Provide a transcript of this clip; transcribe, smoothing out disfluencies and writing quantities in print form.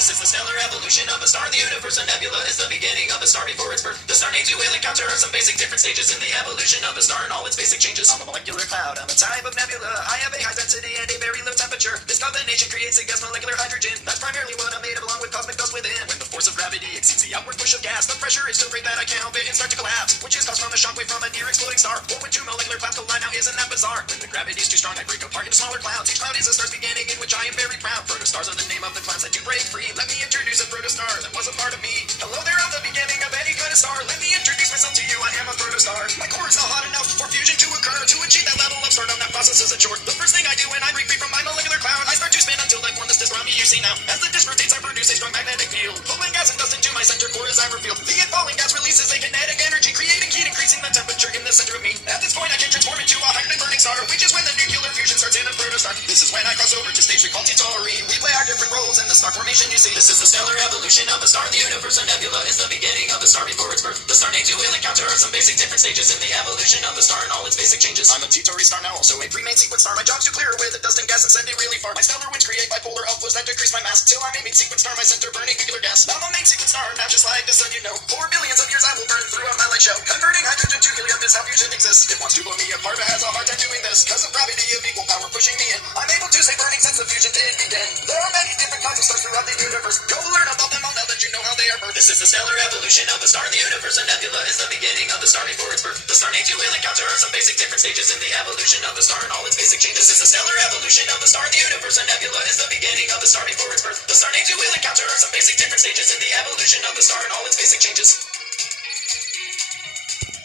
This is the stellar evolution of a star. The universe, a nebula, is the beginning of a star before its birth. The star names you will encounter are some basic different stages in the evolution of a star and all its basic changes. I'm a molecular cloud, I'm a type of nebula. I have a high density and a very low temperature. This combination creates a gas molecular hydrogen. That's primarily what I'm made of, along with cosmic dust within. When the force of gravity exceeds the outward push of gas, the pressure is so great that I can't help it and start to collapse, which is caused from a shockwave from a near exploding star. Or when two molecular clouds collide, now isn't that bizarre? When the gravity is too strong, I break apart into smaller clouds. Each cloud is a star's beginning, in which I am very proud. Protostars are the name of the clouds that do break free. Let me introduce a protostar that was a part of me. Hello there, I'm the beginning of any kind of star. Let me introduce myself to you, I am a protostar. My core is not hot enough for fusion to occur. To achieve that level of stardom, that process is a chore. The first thing I do when I break free from my molecular cloud, I start to spin until I form this disk around me you see now. As the disk rotates, I produce a strong magnetic field, pulling gas and dust into my center core as I reveal. The infalling gas releases a kinetic energy, creating heat, increasing the temperature in the center of me. At this point, I can transform into a hydrogen burning star, which is when the nuclear fusion starts in a protostar. This is when I cross over to stage we call Titori. We play our different roles in the star formation you see. This is the stellar evolution of a star. The universe, a nebula, is the beginning of a star before its birth. The star names you will encounter are some basic different stages in the evolution of the star and all its basic changes. I'm a Titori star now, also a pre-main sequence star. My job's to clear away the dust and gas and send it really far. My stellar winds create bipolar outflows that decrease my mass, till I'm a main sequence star, my center burning nuclear gas. I'm a main sequence star, now just like the sun, you know. For billions of years I will burn throughout my light show. Converting hydrogen to helium is how fusion exists. It wants to blow me apart, but has a hard time doing this, cause of gravity of equal power pushing me in. I'm able to say burning since the fusion did begin. There are many different kinds of stars throughout the universe. Go learn about them all now that you know how they are birthed. This is the stellar evolution of a star. The universe, a nebula, is the beginning of the star before its birth. The star names you will encounter are some basic different stages in the evolution of the star and all its basic changes. This is the stellar evolution of a star. The universe, a nebula, is the beginning of the star before its birth. The star names you will encounter are some basic different stages in the evolution of the star and all its basic changes.